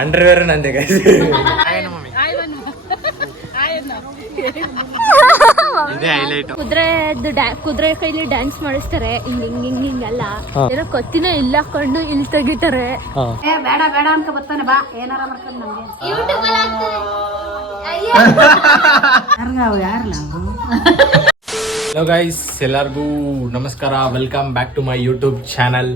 Underwear ನಂದೆ guys. ಇದೇ highlight. ಕುದುರೆ ಕೈಲಿ ಡ್ಯಾನ್ಸ್ ಮಾಡಿಸ್ತಾರೆ, ಹಿಂಗೆಲ್ಲ ಏನೋ ಕೊತ್ತಿನ ಇಲ್ಲ ಹಾಕೊಂಡು ಇಲ್ಲಿ ತೆಗಿತಾರೆ. ಬೇಡ ಬೇಡ ಅಂತ ಬರ್ತಾನೆ, ಬಾ ಏನಾರ ಮಾಡ್ಕೊಂಡು ನಮ್ಗೆ ಹಲೋ ಗೈಸ್, ಎಲ್ಲರಿಗೂ ನಮಸ್ಕಾರ. Welcome back to my YouTube channel.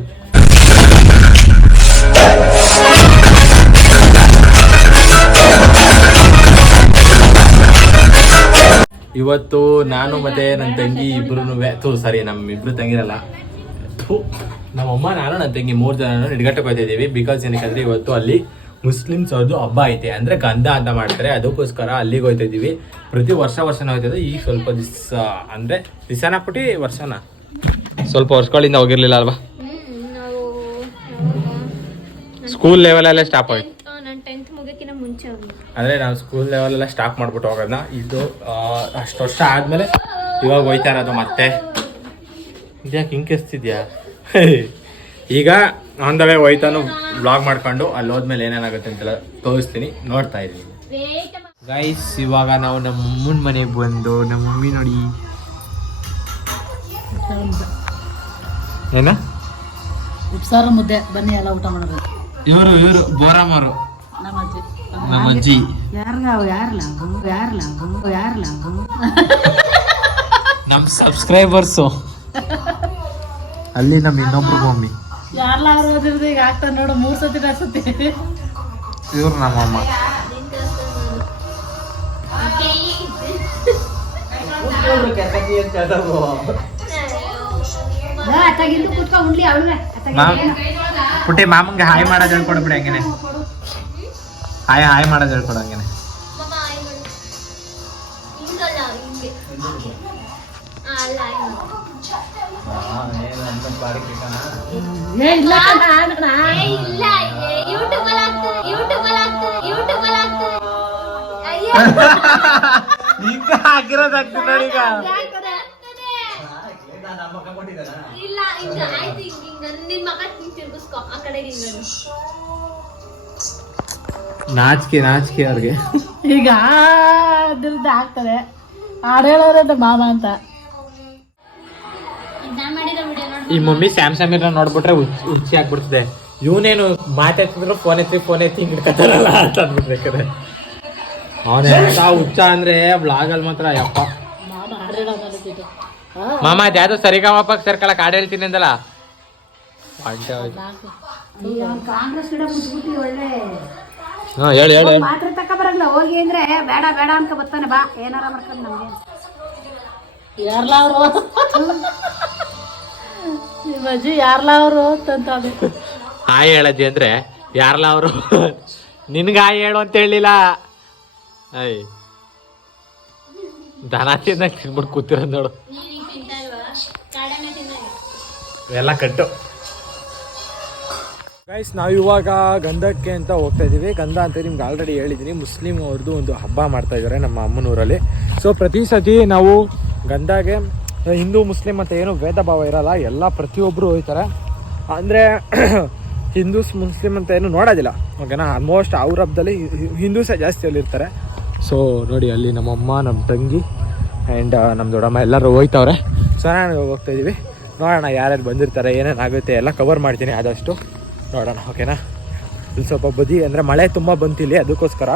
ಇವತ್ತು ನಾನು ಮತ್ತೆ ನನ್ನ ತಂಗಿ ಇಬ್ರು ನಮ್ಮಿಬ್ರು ತಂಗಿರಲ್ಲ, ನಮ್ಮಮ್ಮ ನಾನು ನನ್ನ ತಂಗಿ 3 ಜನ ನಿಡ್ಗಟ್ಟಕ್ಕೆ ಹೋಗ್ತಾ ಇದ್ದೀವಿ. ಬಿಕಾಸ್ ಏನಕ್ಕೆ ಇವತ್ತು ಅಲ್ಲಿ ಮುಸ್ಲಿಮ್ಸ್ ಅವ್ರದ್ದು ಹಬ್ಬ ಐತೆ, ಅಂದ್ರೆ ಗಂಧ ಅಂತ ಮಾಡ್ತಾರೆ, ಅದಕ್ಕೋಸ್ಕರ ಅಲ್ಲಿಗೆ ಹೋಗ್ತಾ ಇದ್ದೀವಿ. ಪ್ರತಿ ವರ್ಷನೂ ಹೋಗ್ತಾ ಈಗ ಸ್ವಲ್ಪ ದಿವಸ ಅಂದ್ರೆ ದಿವಸನ ಪುಟಿ ವರ್ಷನ ಸ್ವಲ್ಪ ವರ್ಷಗಳಿಂದ ಹೋಗಿರ್ಲಿಲ್ಲ ಅಲ್ವಾ. ಸ್ಕೂಲ್ ಲೆವೆಲ್ ಎಲ್ಲ ಸ್ಟಾಪ್ ಆಯ್ತು. ಅಂದ್ರೆ ನಾವು ಸ್ಕೂಲ್ ಲೆವೆಲ್ ಎಲ್ಲ ಸ್ಟಾಪ್ ಮಾಡ್ಬಿಟ್ಟು ಹೋಗೋದನ್ನ ಇದು ಅಷ್ಟು ವರ್ಷ ಆದ್ಮೇಲೆ ಇವಾಗ ಹೋಯ್ತಾ ಇರೋದು. ಮತ್ತೆ ಇದ್ಯಾಕೆ ಹಿಂಗೆಸ್ತಿದ್ಯಾ? ಈಗ ಆನ್ ದ ವೇ ಹೋಯ್ತಾನು ಬ್ಲಾಗ್ ಮಾಡ್ಕೊಂಡು ಅಲ್ಲಿ ಹೋದ್ಮೇಲೆ ಏನೇನಾಗುತ್ತೆ ಅಂತೆಲ್ಲ ತೋರಿಸ್ತೀನಿ, ನೋಡ್ತಾ ಇದ್ದೀನಿ ಗೈಸ್. ಇವಾಗ ನಾವು ನಮ್ಮ ಅಮ್ಮನ ಮನೆಗೆ ಬಂದು, ನಮ್ಮ ಮಮ್ಮಿ ನೋಡಿ ಏನ ಉಪ್ಸಾರ ಮುದ್ದೆ ಬನ್ನಿ ಎಲ್ಲ ಊಟ ಮಾಡೋದು. ಇವರು ಬೋರಾಮಾರು ನಮ್ಮ ಅಜ್ಜಿ. ನಮ್ ಸಬ್ಸ್ಕ್ರೈಬರ್ಸು ಅಲ್ಲಿ ನಮ್ಮ ಇನ್ನೊಬ್ರು ಮಮ್ಮಿ ಈಗ ಆಗ್ತಾನೆ ನೋಡು, 3 ಸತಿ 4 ಸತಿ. ಇವ್ರು ನಮ್ಮಮ್ಮ. ಪುಟ್ಟಿ ಮಾಮಂಗೆ ಹಾಯ್ ಮಾಡೋದು ಹೇಳ್ಕೊಡ್ಬಿಡಿ ಹಂಗೇನೆ. ಹಾಯ್ ಮಾಡೋದು ಹೇಳ್ಕೊಡ ಹಂಗೇನೆ. ಈಗ ಹಾಕಿರೋದಾಗ್ತದೆ ನೋಡಿ. ಈಗ ನಾಚಿಕೆ ಅವ್ರಿಗೆ ಈಗ ಆಗ್ತದೆ. ಹಾಡೇಳೋರಂತ ಮಾಮ ಅಂತ ಈ ಮಮ್ಮಿ ಸ್ಯಾಮ್ಸಂಗ್ ನೋಡ್ಬಿಟ್ರೆ ಹುಚ್ಚಿ ಆಗ್ಬಿಡ್ತದೆ. ಇವನೇನು ಮಾತಾಡ್ತಿದ್ರು ಫೋನ್ ಎತ್ತಿ ಹಿಡ್ಕತ್ತಾರಲ್ಲ ಅಂತ ಅಂದ್ಬಿಟ್ಬೇಕಾದ್ರೆ ಅವನೇ ಹುಚ್ಚ ಅಂದ್ರೆ ಬ್ಲಾಗ್ ಅಲ್ಲಿ ಮಾತ್ರ. ಯಪ್ಪ ಮಾಮ ಅದ್ಯಾವ್ದು ಸರಿಗಮಪ್ಪ ಸೇರ್ಕೊಳಕ್ ಹಾಡು ಹೇಳ್ತೀನಿ ಅಂದಲ್ಲ. ಹೇಳಿ ಮಾತ್ರ ತಕ್ಕ ಬರಲ್ಲ ಹೋಗಿ ಅಂದ್ರೆ ಬೇಡ ಬೇಡ ಅಂತ ಬರ್ತಾನೆ, ಬಾ ಏನಾರ ಮಾಡ್ಕೊಂಡು ನಮ್ಗೆ ಯಾರ್ಲ ಅವರು ಅಜ್ಜಿ ಯಾರ್ಲ ಅವರು ಅಂತ ಹಾಯ್ ಹೇಳಜ್ಜಿ ಅಂದ್ರೆ ಯಾರಲ್ಲ ಅವರು ನಿನ್ಗ ಹಾಯ್ ಹೇಳು ಅಂತ ಹೇಳಿಲ್ಲ. ಅಯ್ಯ ದನ ತಿಂದಂಗೆ ತಿನ್ಬಿಟ್ಟು ಕೂತಿರೋದು ನೋಡು. ಎಲ್ಲ ಕಟ್ಟು ಗೈಸ್. ನಾವು ಇವಾಗ ಗಂಧಕ್ಕೆ ಅಂತ ಹೋಗ್ತಾ ಇದ್ದೀವಿ. ಗಂಧ ಅಂತ ನಿಮ್ಗೆ ಆಲ್ರೆಡಿ ಹೇಳಿದ್ದೀನಿ, ಮುಸ್ಲಿಂ ಅವ್ರದ್ದು ಒಂದು ಹಬ್ಬ ಮಾಡ್ತಾ ಇದ್ದಾರೆ ನಮ್ಮ ಅಮ್ಮನೂರಲ್ಲಿ. ಸೊ ಪ್ರತಿ ಸತಿ ನಾವು ಗಂಧಾಗೆ ಹಿಂದೂ ಮುಸ್ಲಿಂ ಅಂತ ಏನು ಭೇದ ಭಾವ ಇರಲ್ಲ, ಎಲ್ಲ ಪ್ರತಿಯೊಬ್ಬರು ಹೋಗ್ತಾರೆ. ಅಂದರೆ ಹಿಂದೂಸ್ ಮುಸ್ಲಿಂ ಅಂತ ಏನು ನೋಡೋದಿಲ್ಲ, ಓಕೆನಾ. ಆಲ್ಮೋಸ್ಟ್ ಅವ್ರ ಹಬ್ಬದಲ್ಲಿ ಹಿಂದೂಸೇ ಜಾಸ್ತಿ ಅಲ್ಲಿರ್ತಾರೆ. ಸೊ ನೋಡಿ ಅಲ್ಲಿ ನಮ್ಮಮ್ಮ, ನಮ್ಮ ತಂಗಿ ಆ್ಯಂಡ್ ನಮ್ಮ ದೊಡ್ಡಮ್ಮ ಎಲ್ಲರೂ ಹೋಗ್ತಾವ್ರೆ. ಸೊ ನಾನು ಹೋಗ್ತಾಯಿದ್ದೀವಿ. ನೋಡೋಣ ಯಾರ್ಯಾರು ಬಂದಿರ್ತಾರೆ, ಏನೇನಾಗುತ್ತೆ ಎಲ್ಲ ಕವರ್ ಮಾಡ್ತೀನಿ ಆದಷ್ಟು. ನೋಡೋಣ, ಓಕೆನಾ. ಇಲ್ಲಿ ಸ್ವಲ್ಪ ಬದಿ ಅಂದರೆ ಮಳೆ ತುಂಬ ಬಂತಿಲ್ಲಿ, ಅದಕ್ಕೋಸ್ಕರ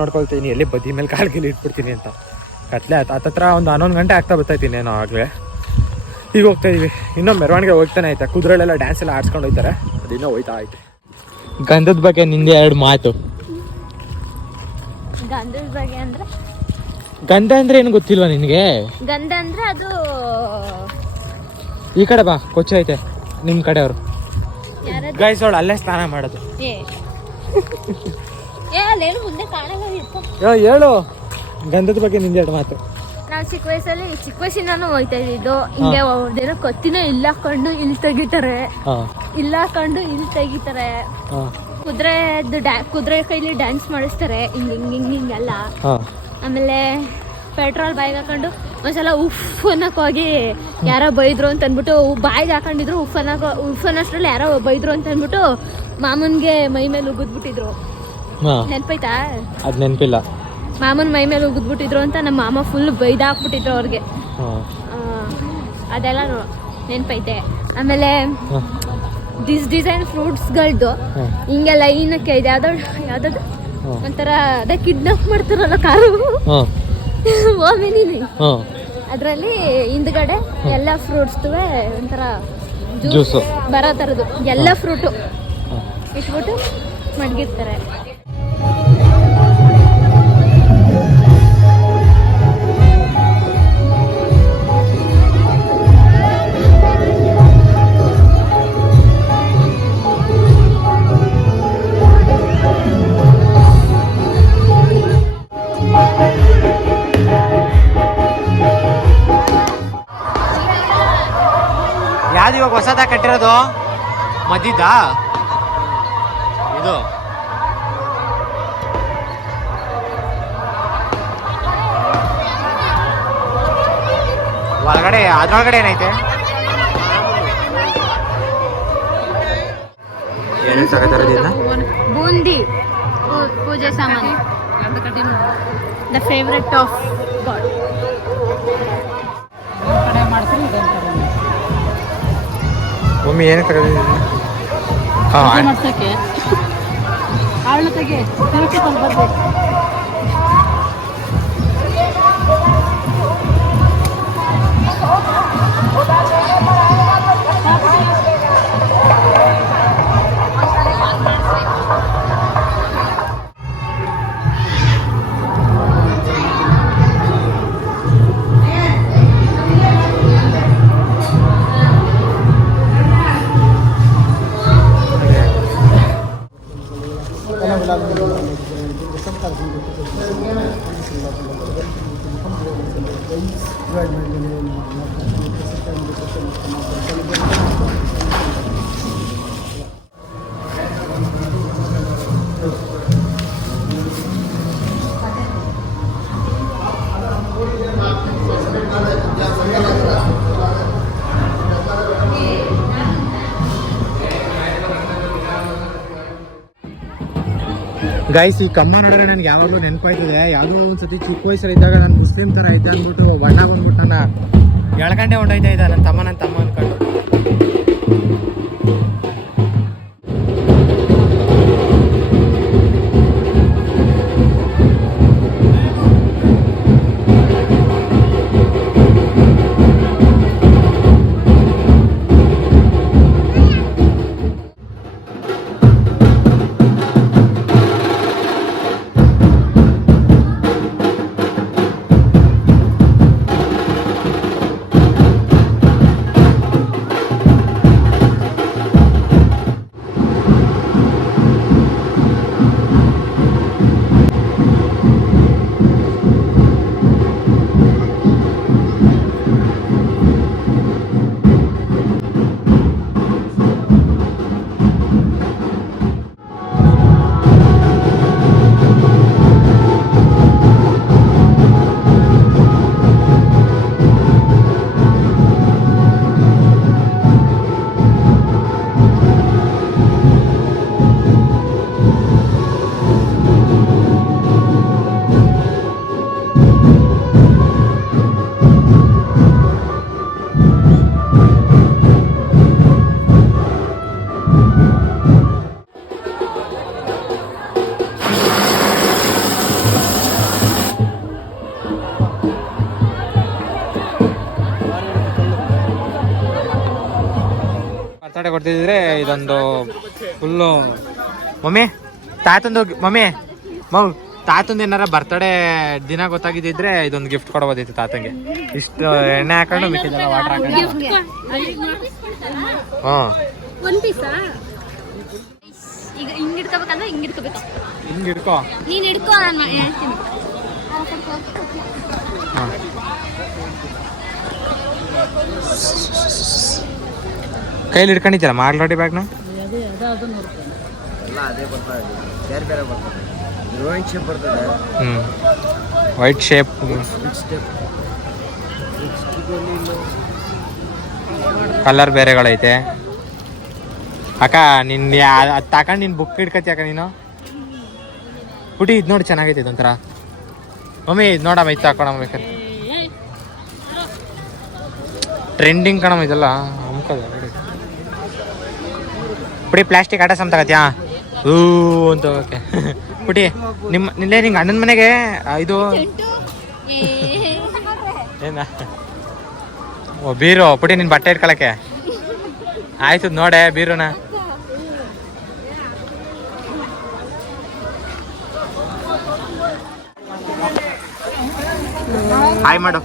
ನೋಡ್ಕೊಳ್ತೀನಿ ಎಲ್ಲಿ ಬದಿ ಮೇಲೆ ಕಾಲ್ಗಿಲ್ಲಿ ಇಟ್ಬಿಡ್ತೀನಿ ಅಂತ. ಕತ್ಲೆ ಹತ್ತತ್ರ ಒಂದು 11 ಗಂಟೆ ಆಗ್ತಾ ಬರ್ತಾಯಿದ್ದೀನಿ ಏನೋ ಆಗಲೇ. ಈಗ ಹೋಗ್ತಾಯಿದ್ದೀವಿ. ಇನ್ನೂ ಮೆರವಣಿಗೆ ಹೋಗ್ತಾನೆ ಆಯ್ತಾ. ಕುದುರೆಲೆಲ್ಲ ಡ್ಯಾನ್ಸ್ ಎಲ್ಲ ಆಡ್ಸ್ಕೊಂಡು ಹೋಗ್ತಾರೆ, ಅದಿನ್ನೂ ಹೋಯ್ತಾ ಐತೆ. ಗಂಧದ ಬಗ್ಗೆ ನಿಂದೆ 2 ಮಾತು. ಗಂಧದ ಬಗ್ಗೆ ಅಂದ್ರೆ ಗಂಧ ಅಂದ್ರೆ ಏನು ಗೊತ್ತಿಲ್ವಾ ನಿನಗೆ? ಗಂಧ ಅಂದ್ರೆ ಅದು ಈ ಕಡೆ ಬಾ, ಕೊಚ್ಚೆ ಐತೆ ನಿಮ್ಮ ಕಡೆಯವರು. ಗೈಸ್ ಅವಳು ಅಲ್ಲೇ ಸ್ನಾನ ಮಾಡೋದು. ಹೇಳು ಗಂಧದ ಬಗ್ಗೆ ನಿಂದೆ 2 ಮಾತು. ನಾವು ಚಿಕ್ಕ ವಯಸ್ಸಿಂದಾನು ಹೋಗ್ತಾ ಇದ್ದಿದ್ದು ಹಿಂಗೆ. ಏನೋ ಕೊತ್ತಿನ ಇಲ್ಲ ಹಾಕೊಂಡು ಇಲ್ಲಿ ತೆಗಿತಾರೆ, ಇಲ್ಲ ಹಾಕೊಂಡು ಇಲ್ಲಿ ತೆಗಿತಾರೆ. ಕುದುರೆ ಕೈಲಿ ಡ್ಯಾನ್ಸ್ ಮಾಡಿಸ್ತಾರೆ, ಹಿಂಗೆಲ್ಲ. ಆಮೇಲೆ ಪೆಟ್ರೋಲ್ ಬಾಯಿಗೆ ಹಾಕೊಂಡು ಒಂದ್ಸಲ ಉಫ್ ಅನ್ನಕ್ ಹೋಗಿ ಯಾರೋ ಬೈದ್ರು ಅಂತ ಅಂದ್ಬಿಟ್ಟು ಬಾಯಿಗೆ ಹಾಕೊಂಡಿದ್ರು. ಉಫ್ ಅನ್ನೋಷ್ಟ್ರಲ್ಲಿ ಯಾರೋ ಬೈದ್ರು ಅಂತ ಅಂದ್ಬಿಟ್ಟು ಮಾಮೂನ್ಗೆ ಮೈ ಮೇಲೆ ಉಗಿದ್ಬಿಟ್ಟಿದ್ರು. ಹಾಂ, ನೆನ್ಪೈತಾ? ಅದು ನೆನಪಿಲ್ಲ. ಮಾಮೂನ್ ಮೈ ಮೇಲೆ ಉಗಿದ್ಬಿಟ್ಟಿದ್ರು ಅಂತ ನಮ್ಮ ಮಾಮ ಫುಲ್ ಬೈದಾಕ್ಬಿಟ್ಟಿದ್ರು ಅವ್ರಿಗೆ. ಹಾಂ ಅದೆಲ್ಲ ನೆನ್ಪೈತೆ. ಆಮೇಲೆ ಡಿಸೈನ್ ಫ್ರೂಟ್ಸ್ಗಳ್ದು ಹಿಂಗೆ ಲೈನಕ್ಕೆ ಇದೆ. ಯಾವ್ದದು ಒಂಥರ ಅದೇ ಕಿಡ್ನಾಪ್ ಮಾಡ್ತಾರಲ್ಲ ಕಾರು ಓಮಿನಿ, ಅದ್ರಲ್ಲಿ ಹಿಂದ್ಗಡೆ ಎಲ್ಲ ಫ್ರೂಟ್ಸ್ತುವೆ ಒಂಥರ ಜ್ಯೂಸ್ ಬರೋ ಥರದ್ದು ಎಲ್ಲ ಫ್ರೂಟು ಇಟ್ಬಿಟ್ಟು ಮಡಗಿರ್ತಾರೆ. ಯಾವ್ದು ಇವಾಗ ಹೊಸದಾಗಿ ಕಟ್ಟಿರೋದು? ಮದ್ದಿದ್ದಾ ಇದು? ಒಳಗಡೆ ಅದ್ರೊಳಗಡೆ ಏನೈತೆ? ಏನೇನು ತಗೋತಾರದಿಂದ? ಬೂಂದಿ ಪೂಜೆ ಸಾಮಾನು, the favourite of god. Mummy ಏನು ತಗೋದಿದ್ದೀನಿ? ಗೈಸ್, ಈ ಕಮ್ಮ ನೋಡಿದ್ರೆ ನನಗೆ ಯಾವಾಗಲೂ ನೆನಪಾಯ್ತದೆ. ಯಾವುದೋ ಒಂದ್ಸತಿ ಚಿಕ್ಕ ವಯಸ್ಸಲ್ಲಿ ಇದ್ದಾಗ ನಾನು ಮುಸ್ಲಿಂ ಥರ ಇದ್ದೆ ಅಂದ್ಬಿಟ್ಟು ಬಣ್ಣ ಬಂದ್ಬಿಟ್ಟು ನನ್ನ ಎಳ್ಗಂಡೆ ಹೊಂಟೋಯ್ತಾ ಇದ್ದ ನನ್ನ ತಮ್ಮ ಅನ್ಕೊಂಡು. ಬರ್ತಡೇ ಕೊಡ್ತಿದ್ರೆ ಇದೊಂದು ಫುಲ್ಲು ಮಮ್ಮಿ ತಾತಂದು ಏನಾರ ಬರ್ತಡೇ ದಿನ ಗೊತ್ತಾಗಿದ್ದಿದ್ರೆ ಇದೊಂದು ಗಿಫ್ಟ್ ಕೊಡಬೋದಿತ್ತು ತಾತಂಗೆ. ಇಷ್ಟು ಎಣ್ಣೆ ಹಾಕೊಂಡು ಮಿಕ್ಕಿದೆಲ್ಲ ವಾಟರ್ ಹಾಕೊಂಡು. ಈಗ ಹಿಂಗ್ ಹಿಡ್ಕೋಬೇಕಂದ್ರೆ ಹಿಂಗ್ ಹಿಡ್ಕೋಬೇಕು. ಹಿಂಗೆ ಹಿಡ್ಕೋ, ನೀನ್ ಹಿಡ್ಕೋ, ನಾನು ಹೇಳ್ತೀನಿ. ಕೈಲಿ ಹಿಡ್ಕೊಂಡಿದ್ದೀರಾ ಮಾರ್ಲಾಡಿ ಬ್ಯಾಗ್ನ? ವೈಟ್ ಶೇಪ್ ಕಲರ್ ಬೇರೆಗಳೈತೆ. ಅಕ್ಕ ನಿನ್ ಅದು ತಗೊಂಡು ನಿನ್ ಬುಕ್ ಇಟ್ಕತಿ ಅಕ್ಕ ನೀನು ಪುಟಿ ಇದು ನೋಡಿ ಚೆನ್ನಾಗೈತೆ ಇದೊಂಥರ ಮಮ್ಮಿ ಇದು ನೋಡಮ್ಮ ಇದು ಹಾಕೋಣ ಬೇಕಾದ್ರೆ ಟ್ರೆಂಡಿಂಗ್ ಕಣಮ್ಮ ಇದೆಲ್ಲ ಪುಡಿ ಪ್ಲಾಸ್ಟಿಕ್ ಆಟ ಸಮ್ ತಗತ್ಯಾ ಹೂ ಅಂತ ಓಕೆ ಪುಟಿ ನಿನ್ನೆ ನಿಂಗೆ ಅಣ್ಣನ ಮನೆಗೆ ಇದು ಏನ ಓ ಬೀರು ಪುಟಿ ನಿನ್ ಬಟ್ಟೆ ಇಟ್ಕೊಳಕ್ಕೆ ಆಯ್ತು ನೋಡೆ ಬೀರುನ ಹಾಯ್ ಮಾಡು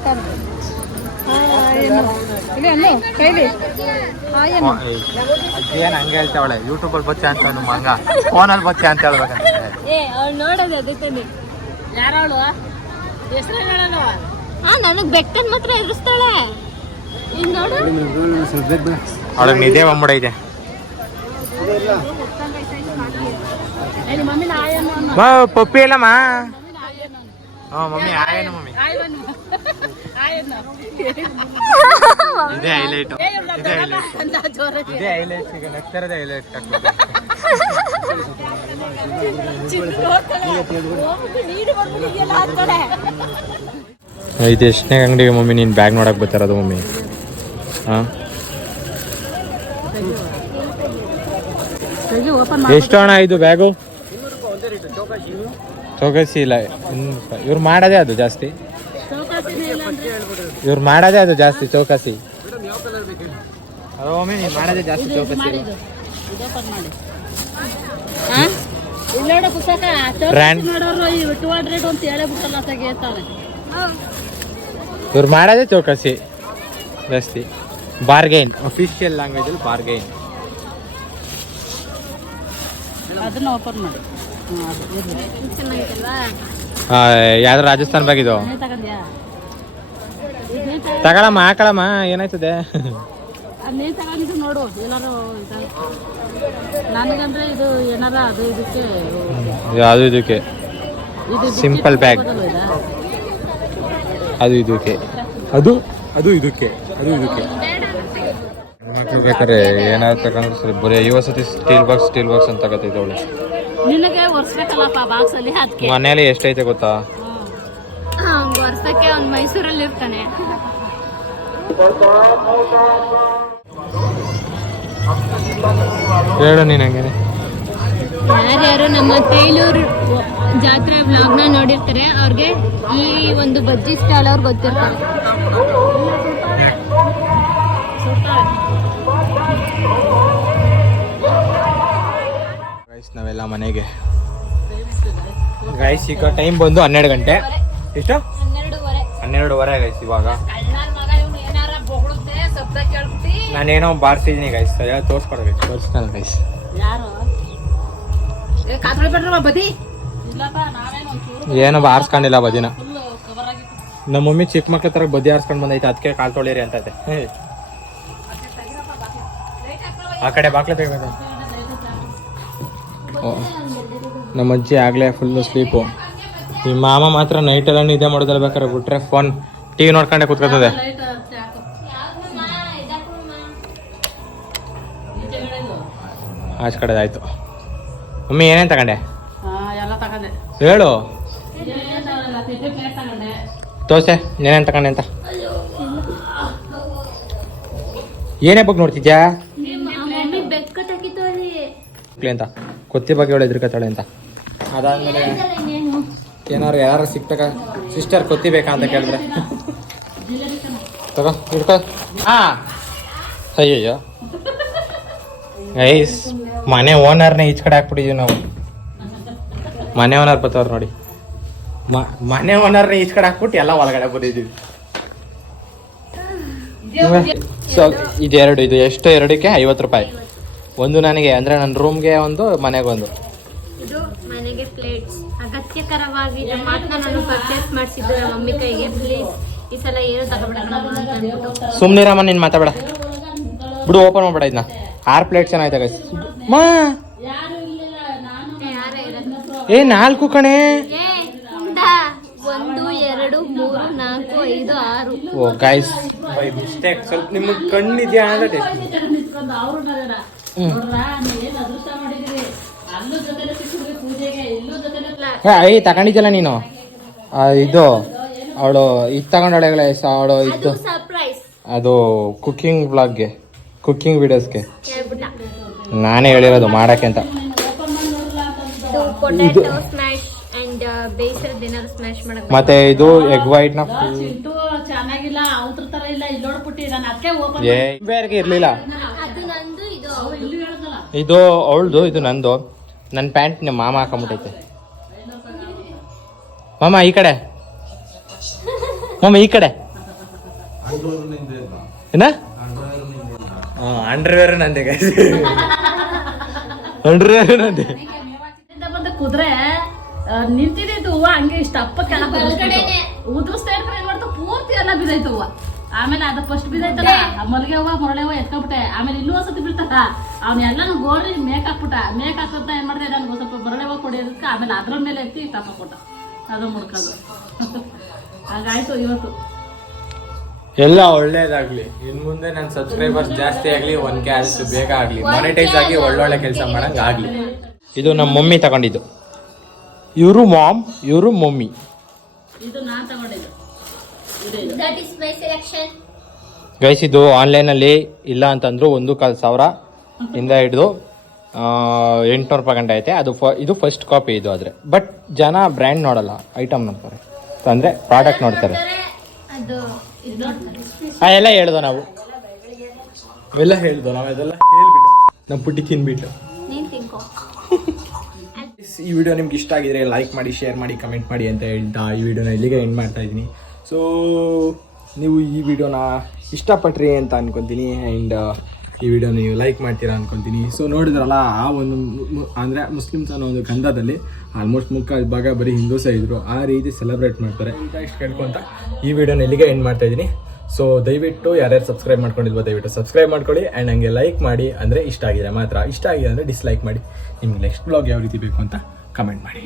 ಅದೇನು ಹಂಗೆ ಹೇಳ್ತಾವಳೆ ಯೂಟ್ಯೂಬಲ್ಲಿ ಬಚ್ಚ ಅಂತ ನಮ್ಮ ಹಂಗ ಫೋನಲ್ಲಿ ಬಚ್ಚ ಅಂತ ಹೇಳ್ಬೇಕಂತ ನನಗ್ ಬೆಕ್ಕನ್ ಮಾತ್ರ ಎದುರಿಸ್ತಾಳೆ ಅವಳಿಗೆ ನಿದ್ದೆ ಬಂದ್ಬಿಡ ಇದೆ ಪಪ್ಪಿ ಇಲ್ಲಮ್ಮ ಮಮ್ಮಿ ಆಯೇನು ಮಮ್ಮಿ ಇದೇ ಹೈಲೈಟ್ ಇದೇ ಹೈಲೈಟ್ ಈಗ ನಗ್ತಾರದೇ ಹೈಲೈಟ್ ಇದು ಎಷ್ಟನೇ ಅಂಗಡಿಗೆ ಮಮ್ಮಿ ನೀನು ಬ್ಯಾಗ್ ನೋಡಕ್ ಬರ್ತಾರದು ಮಮ್ಮಿ ಹಾಂ ಎಷ್ಟು ಹಣ ಇದು ಬ್ಯಾಗು ಚೌಕಾಸಿ ಇಲ್ಲ ಇವ್ರು ಮಾಡೋದೇ ಅದು ಜಾಸ್ತಿ ಚೌಕಾಸಿ ಮಮ್ಮಿ ನೀನು ಮಾಡೋದೇ ಜಾಸ್ತಿ ಚೌಕಾಸಿ ಇವ್ರು ಮಾಡೋದೇ ಚೌಕಾಸಿ ಜಾಸ್ತಿ ಬಾರ್ಗೈನ್ ಅಫಿಷಿಯಲ್ ಲ್ಯಾಂಗ್ವೇಜ್ ಅಲ್ಲಿ ಬಾರ್ಗೈನ್ ಅದನ್ನ ಓಪನ್ ಮಾಡಿ ಯಾವ್ದು ರಾಜಸ್ಥಾನ್ ಬ್ಯಾಗ್ ಇದು ತಗೊಳಮ್ಮ ಹಾಕಳಮ್ಮ ಏನಾಯ್ತದೆ ಅದನ್ನೇ ತಗೊಂಡು ನೋಡು ಎಲ್ಲಾರು ನನಗಂದ್ರೆ ಇದು ಏನಾರ ಅದು ಇದಕ್ಕೆ ಅದು ಇದಕ್ಕೆ ಸಿಂಪಲ್ ಬ್ಯಾಗ್ ಅದು ಇದಕ್ಕೆ ಅದು ಅದು ಇದಕ್ಕೆ ಅದು ಇದಕ್ಕೆ ಬೇಕಾದ್ರೆ ಏನಾದ್ರು ತಗೊಂಡ್ರೆ ಸರಿ ಬರೀ ಈ ವಸತಿ ಸ್ಟೀಲ್ ಬಾಕ್ಸ್ ಅಂತ ತಗೋತೈತೆ ಅವಳು ನಿನಗೆ ಒರ್ಸ್ಬೇಕಲ್ಲಪ್ಪ ಬಾಕ್ಸ್ ಅಲ್ಲಿ ಅದಕ್ಕೆ ಮನೇಲಿ ಎಷ್ಟೈತೆ ಗೊತ್ತಾ ವರ್ಷಕ್ಕೆ ಅವ್ನು ಮೈಸೂರಲ್ಲಿ ಇರ್ತಾನೆ ಹೇಳು ನೀನು ಹಂಗೇನೆ ಯಾರ್ಯಾರು ನಮ್ಮ ತೇಲೂರು ಜಾತ್ರೆ ವ್ಲಾಗ್ನ ನೋಡಿರ್ತಾರೆ ಅವ್ರಿಗೆ ಈ ಒಂದು ಬಜ್ಜಿ ಸ್ಟಾಲ್ ಅವ್ರು ಗೊತ್ತಿರ್ತಾರೆ ಗೈಸ್ ನಾವೆಲ್ಲ ಮನೆಗೆ ಗೈಸ್ ಈಗ ಟೈಮ್ ಬಂದು 12 ಗಂಟೆ ಎಷ್ಟು 12:30 ಗೈಸ್ ಇವಾಗ ನಾನೇನೋ ಬಾರಿಸಿದೀನಿ ಗೈಸ್ ತೋರಿಸ್ಕೊಡ್ಬೇಕು ತೋರಿಸ್ತಾನೆ ಗೈಸ್ ಏನೋ ಬಾರಿಸ್ಕೊಂಡಿಲ್ಲ ಬದಿನ ನಮ್ಮ ಮಮ್ಮಿ ಚಿಕ್ಕ ಮಕ್ಳ ತರ ಬದಿ ಹಾರಿಸ್ಕೊಂಡು ಬಂದೈತೆ ಅದಕ್ಕೆ ಕಾಲ್ ತೊಳಿರಿ ಅಂತೈತೆ ಆ ಕಡೆ ಬಾಕ್ಲೆ ತೆಗಿಬೇಕು ನಮ್ಮ ಅಜ್ಜಿ ಆಗ್ಲೇ ಫುಲ್ ಸ್ಲೀಪು ಈ ಮಾಮ ಮಾತ್ರ ನೈಟ್ ಎಲ್ಲ ನಿದ್ದೆ ಮಾಡೋದಲ್ಲ ಬೇಕಾದ್ರೆ ಬಿಟ್ರೆ ಫೋನ್ ಟಿವಿ ನೋಡ್ಕೊಂಡೆ ಕೂತ್ಕೊತದೆ ಆಚೆ ಕಡೆ ಆಯ್ತು ಮಮ್ಮಿ ಏನೇನು ತಗೊಂಡೆ ಹೇಳು ದೋಸೆ ಏನೇನು ತಗೊಂಡೆ ಅಂತ ಏನೇ ಬಗ್ಗೆ ನೋಡ್ತಿದ್ಯಾ ಅಂತ ಕೊತ್ತಿ ಬಗ್ಗೆ ಹೇಳಿ ಎದುರ್ಕತ್ತಾಳೆ ಅಂತ ಅದಾದ್ಮೇಲೆ ಏನಾರು ಯಾರು ಸಿಕ್ತಾಗ ಸಿಸ್ಟರ್ ಕೊತ್ತಿ ಬೇಕಾ ಅಂತ ಕೇಳಿದ್ರೆ ತಗೋ ಹಿಡ್ಕೊ ಅಯ್ಯಯ್ಯೋ ಗೈಸ್ ಮನೆ ಓನರ್ನೇ ಈಚ್ ಕಡೆ ಹಾಕ್ಬಿಟ್ಟಿದೀವಿ ನಾವು ಮನೆ ಓನರ್ ಬತ್ತವ್ರು ನೋಡಿ ಮನೆ ಓನರ್ನೇ ಈಚ್ ಕಡೆ ಹಾಕ್ಬಿಟ್ಟು ಎಲ್ಲ ಒಳಗಡೆ ಬಂದಿದ್ದೀವಿ ಸೊ ಇದೆರಡು ಇದು ಎಷ್ಟು ಎರಡಕ್ಕೆ 50 ರೂಪಾಯಿ ಒಂದು ನನಗೆ ಅಂದ್ರೆ ನನ್ನ ರೂಮ್ಗೆ ಒಂದು ಮನೆಗೆ ಒಂದು ಇದು ಮನೆಗೆ ಪ್ಲೇಟ್ಸ್ ಅಗತ್ಯಕರವಾಗಿ ಮಾತ್ರ ನಾನು ಪರ್ಚೇಸ್ ಮಾಡಿಸಿದ್ದು ನಮ್ಮ ಮಮ್ಮಿ ಕೈಗೆ ಪ್ಲೀಸ್ ಈ ಸಲ ಏನು ತಗೋಬೇಡ ಸುಮ್ನಿರಮ್ಮ ನೀನು ಮಾತಾಡ ಬಿಡು ಓಪನ್ ಮಾಡ್ಬೇಡ ಇದನ್ನ 6 ಪ್ಲೇಟ್ ಚೆನ್ನಾಯ್ತ ಗೈಸ್ ಮಾ ಏ 4 ಕಣೆ 1 2 3 4 5 6 ಓ ಗೈಸ್ ಬೈ ಮಿಸ್ಟೇಕ್ ಸ್ವಲ್ಪ ನಿಮಗೆ ಕಣ್ಣಿದ್ಯಾ ಅಂದ್ರೆ ಏಯ್ ತಗೊಂಡಿದ್ದಲ್ಲ ನೀನು ಇದು ಅವಳು ಇದು ತಗೊಂಡಳೆ ಅವಳು ಇದು ಸರ್ಪ್ರೈಸ್ ಅದು ಕುಕ್ಕಿಂಗ್ ವ್ಲಾಗ್ಗೆ ಕುಕ್ಕಿಂಗ್ ವಿಡಿಯೋಸ್ಗೆ ನಾನೇ ಹೇಳಿರೋದು ಮಾಡಕ್ಕೆ ಅಂತ. ಪೊಟ್ಯಾಟೊ ಸ್ಮ್ಯಾಶ್ ಅಂಡ್ ಬೇಯಿಸಿರೋದು ಏನಾದ್ರು ಸ್ಮ್ಯಾಶ್ ಮಾಡಕ್ ಮತ್ತೆ ಇದು ಎಗ್ ವೈಟ್ ನ ಚೆನ್ನಾಗಿಲ್ಲ ಅವ್ರ ತರ ಇಲ್ಲ ಇಲ್ಲಿ ನೋಡ್ಬಿಟ್ಟಿ ನಾನು ಅದಕ್ಕೆ ಓಪನ್ ಬೇರೆ ಇರ್ಲಿಲ್ಲ. ಅದು ನಂದು ಇದು ಇದು ಅವಳ್ದು ಇದು ನಂದು. ನನ್ನ ಪ್ಯಾಂಟ್ ನಿಮ್ಮ ಮಾಮ ಹಾಕೊಂಬಿಟ್ಟೈತೆ. ಮಾಮ ಈ ಕಡೆ, ಮಾಮ ಈ ಕಡೆ ಏನ ಅಂಡರ್ವೇರ್ ನಂದೆ ಅಂಡರ್ವೇರ್ ನಂದೆ. ಬಂದ ಕುದುರೆ ನಿಂತಿದ್ದು ಹೂವ ಹಂಗೆ ಇಷ್ಟ ಅಪ್ಪ ಕೆಳಗೆ ಉದುರಿಸ್ತಾ ಇರ್ತಾರೆ ಏನ್ ಮಾಡ್ತಾ ಪೂರ್ತಿ ಎಲ್ಲ ಬಿದ್ದೈತೆ ಹೂವ. ಆಮೇಲೆ ಅದು ಫಸ್ಟ್ ಬಿದ್ದೈತಲ್ಲ ಮಲ್ಗೆ ಹೂವ ಮೊರಳೆ ಹೂವ ಎತ್ಕೊಂಡ್ಬಿಟ್ಟೆ. ಆಮೇಲೆ ಇನ್ನೂ ಒಂದ್ಸತಿ ಬೀಳ್ತಾರ ಅವ್ನೆಲ್ಲಾನು ಗೋರಿ ಮೇಕ್ ಹಾಕ್ಬಿಟ್ಟ. ಮೇಕ್ ಹಾಕೋತ ಏನ್ ಮಾಡಿದೆ ನನ್ಗೆ ಸ್ವಲ್ಪ ಮೊರಳೆ ಹೂವ ಕೊಡಿಯೋದಕ್ಕೆ ಆಮೇಲೆ ಅದ್ರ ಮೇಲೆ ಎತ್ತಿ ತಪ್ಪ ಕೊಟ್ಟ. ಅದು ಮುಡ್ಕೋದು ಹಾಗಾಯ್ತು ಇವತ್ತು. ಎಲ್ಲ ಒಳ್ಳೇದಾಗ್ಲಿ, ಇನ್ ಮುಂದೆ ನನ್ನ ಸಬ್ಸ್ಕ್ರೈಬರ್ಸ್ ಜಾಸ್ತಿ ಆಗ್ಲಿ, 1K ಆದಷ್ಟು ಬೇಗ ಆಗ್ಲಿ, ಮಾನಿಟೈಸ್ ಆಗಿ ಒಳ್ಳೊಳ್ಳೆ ಕೆಲಸ ಮಾಡಂಗ್ ಆಗ್ಲಿ. ಇದು ನಮ್ಮ ಮಮ್ಮಿ ತಗೊಂಡಿದ್ದು. ಇವರು ಮಾಮ್, ಇವರು ಮಮ್ಮಿ. ಇದು ನಾನ್ ತಗೊಂಡಿದ್ದು. That is my selection. Guys ಇದು ಆನ್ಲೈನಲ್ಲಿ ಇಲ್ಲ ಅಂತಂದ್ರು 1,400 ಇಂದ ಹಿಡಿದು 800 ರೂಪಾಯಿ ಗಂಟೆ ಐತೆ. ಅದು ಇದು ಫಸ್ಟ್ ಕಾಪಿ ಇದು. ಆದ್ರೆ ಬಟ್ ಜನ ಬ್ರ್ಯಾಂಡ್ ನೋಡಲ್ಲ, ಐಟಮ್ ನೋಡ್ತಾರೆ, ಅಂದ್ರೆ ಪ್ರಾಡಕ್ಟ್ ನೋಡ್ತಾರೆ. ಅದು ಎಲ್ಲ ಹೇಳ್ದೋ ನಾವು ಎಲ್ಲ ಹೇಳ್ದೋ ನಾವು ಅದೆಲ್ಲ ಹೇಳ್ಬಿಟ್ಟು ನಮ್ಮ ಪುಟ್ಟಿ ತಿನ್ಬಿಟ್ಟು. ನೀನ್ ತಿನ್ಕೋ. ಈ ವಿಡಿಯೋ ನಿಮ್ಗೆ ಇಷ್ಟ ಆಗಿದ್ರೆ ಲೈಕ್ ಮಾಡಿ, ಶೇರ್ ಮಾಡಿ, ಕಮೆಂಟ್ ಮಾಡಿ ಅಂತ ಹೇಳ್ತಾ ಈ ವಿಡಿಯೋನ ಇಲ್ಲಿಗೆ ಎಂಡ್ ಮಾಡ್ತಾ ಇದ್ದೀನಿ. ಸೊ ನೀವು ಈ ವಿಡಿಯೋನ ಇಷ್ಟಪಟ್ರಿ ಅಂತ ಅನ್ಕೊತೀನಿ ಆ್ಯಂಡ್ ಈ ವಿಡಿಯೋನ ನೀವು ಲೈಕ್ ಮಾಡ್ತೀರಾ ಅನ್ಕೊತೀನಿ. ಸೊ ನೋಡಿದ್ರಲ್ಲ, ಆ ಒಂದು ಅಂದರೆ ಮುಸ್ಲಿಮ್ಸ್ ಅನ್ನೋ ಒಂದು ಗಂಧದಲ್ಲಿ ಆಲ್ಮೋಸ್ಟ್ ಮುಕ್ಕಾಲು ಭಾಗ ಬರೀ ಹಿಂದೂಸೇ ಇದ್ರು, ಆ ರೀತಿ ಸೆಲೆಬ್ರೇಟ್ ಮಾಡ್ತಾರೆ ಅಂತ ಇಷ್ಟು ಕೇಳ್ಕೊಂತ ಈ ವಿಡಿಯೋನ ಇಲ್ಲಿಗೆ ಎಂಡ್ ಮಾಡ್ತಾ ಇದ್ದೀನಿ. ಸೊ ದಯವಿಟ್ಟು ಯಾರ್ಯಾರು ಸಬ್ಸ್ಕ್ರೈಬ್ ಮಾಡ್ಕೊಂಡಿಲ್ವೋ ದಯವಿಟ್ಟು ಸಬ್ಸ್ಕ್ರೈಬ್ ಮಾಡ್ಕೊಳ್ಳಿ ಆ್ಯಂಡ್ ಹಂಗೆ ಲೈಕ್ ಮಾಡಿ. ಅಂದರೆ ಇಷ್ಟ ಆಗಿದೆ ಮಾತ್ರ, ಇಷ್ಟ ಆಗಿದೆ ಅಂದರೆ ಡಿಸ್ಲೈಕ್ ಮಾಡಿ. ನಿಮ್ಗೆ ನೆಕ್ಸ್ಟ್ ಬ್ಲಾಗ್ ಯಾವ ರೀತಿ ಬೇಕು ಅಂತ ಕಮೆಂಟ್ ಮಾಡಿ.